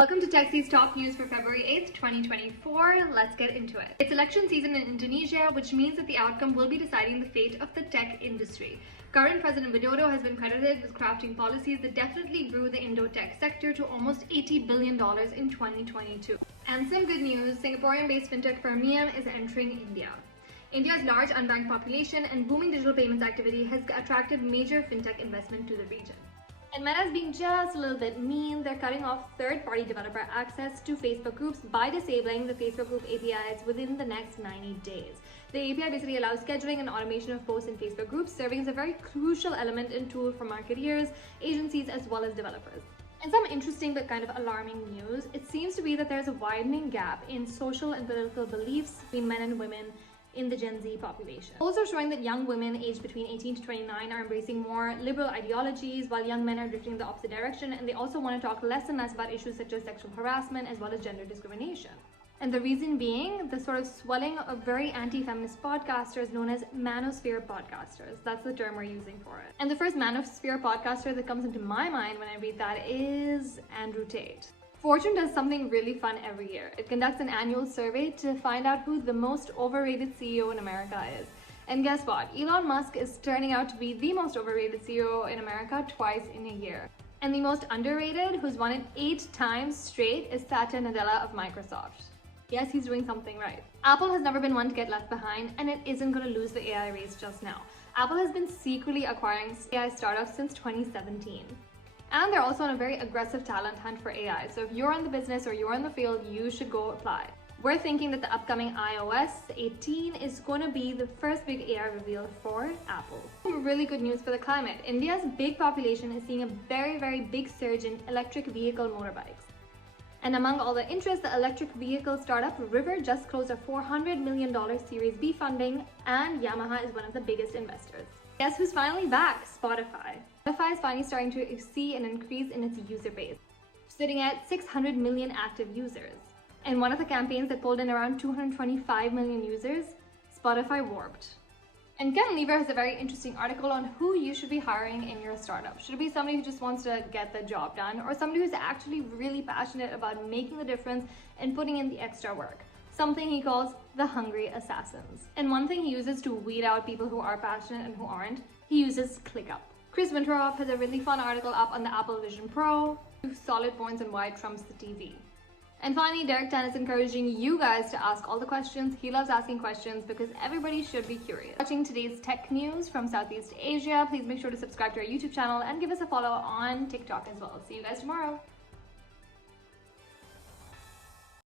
Welcome to Techzi's top news for February 8th, 2024. Let's get into it. It's election season in Indonesia, which means that the outcome will be deciding the fate of the tech industry. Current President Widodo has been credited with crafting policies that definitely grew the Indo-tech sector to almost $80 billion in 2022. And some good news, Singaporean-based fintech firm Nium is entering India. India's large unbanked population and booming digital payments activity has attracted major fintech investment to the region. And Meta's being just a little bit mean. They're cutting off third-party developer access to Facebook groups by disabling the Facebook group APIs within the next 90 days. The API basically allows scheduling and automation of posts in Facebook groups, serving as a very crucial element and tool for marketeers, agencies, as well as developers. And some interesting but kind of alarming news, it seems to be that there's a widening gap in social and political beliefs between men and women in the Gen Z population. Also showing that young women aged between 18 to 29 are embracing more liberal ideologies, while young men are drifting in the opposite direction, and they also want to talk less and less about issues such as sexual harassment as well as gender discrimination. And the reason being the sort of swelling of very anti-feminist podcasters known as manosphere podcasters. That's the term we're using for it. And the first manosphere podcaster that comes into my mind when I read that is Andrew Tate. Fortune does something really fun every year. It conducts an annual survey to find out who the most overrated CEO in America is. And guess what? Elon Musk is turning out to be the most overrated CEO in America twice in a year. And the most underrated, who's won it 8 times straight, is Satya Nadella of Microsoft. Yes, he's doing something right. Apple has never been one to get left behind, and it isn't going to lose the AI race just now. Apple has been secretly acquiring AI startups since 2017. And they're also on a very aggressive talent hunt for AI. So if you're in the business or you're in the field, you should go apply. We're thinking that the upcoming iOS 18 is going to be the first big AI reveal for Apple. Really good news for the climate. India's big population is seeing a very big surge in electric vehicle motorbikes. And among all the interest, the electric vehicle startup River just closed a $400 million Series B funding, and Yamaha is one of the biggest investors. Guess who's finally back? Spotify. Spotify is finally starting to see an increase in its user base, sitting at 600 million active users. And one of the campaigns that pulled in around 225 million users, Spotify Warped. And Ken Lever has a very interesting article on who you should be hiring in your startup. Should it be somebody who just wants to get the job done, or somebody who's actually really passionate about making the difference and putting in the extra work? Something he calls the hungry assassins. And one thing he uses to weed out people who are passionate and who aren't, he uses ClickUp. Chris Winterhoff has a really fun article up on the Apple Vision Pro, 2 solid points on why it trumps the TV. And finally, Derek Tan is encouraging you guys to ask all the questions. He loves asking questions because everybody should be curious. Watching today's tech news from Southeast Asia, please make sure to subscribe to our YouTube channel and give us a follow on TikTok as well. See you guys tomorrow.